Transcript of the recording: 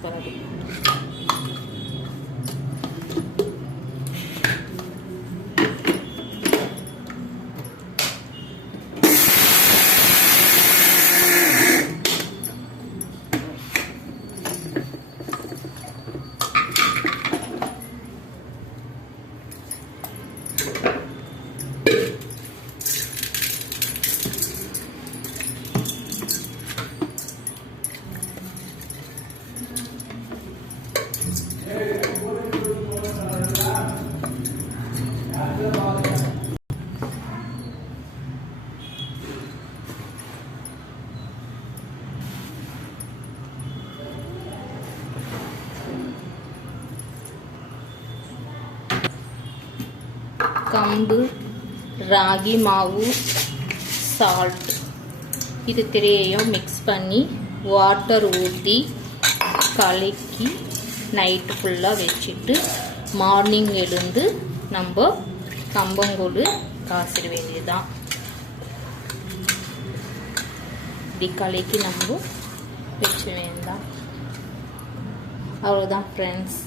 சூப்பராக இருக்கும். கம்பு, ராகி மாவு, சால்ட் இது திரையையும் மிக்ஸ் பண்ணி வாட்டர் ஊற்றி கலக்கி நைட்டு ஃபுல்லாக வச்சுட்டு மார்னிங் எழுந்து நம்ம கம்பங்கூழ் காய்ச்சிட வேண்டியதுதான். இப்படி கலக்கி நம்ம வச்ச வேண்டாம். அவ்வளோதான் ஃப்ரெண்ட்ஸ்.